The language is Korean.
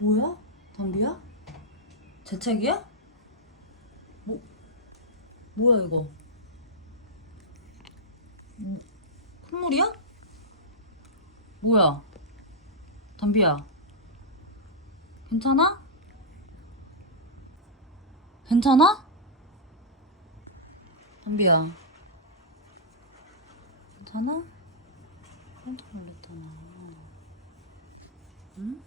뭐야? 담비야? 재채기야? 뭐야 이거? 콧물이야? 뭐야? 담비야, 괜찮아? 괜찮아? 담비야, 괜찮아? 깜짝 놀랐잖아. 응?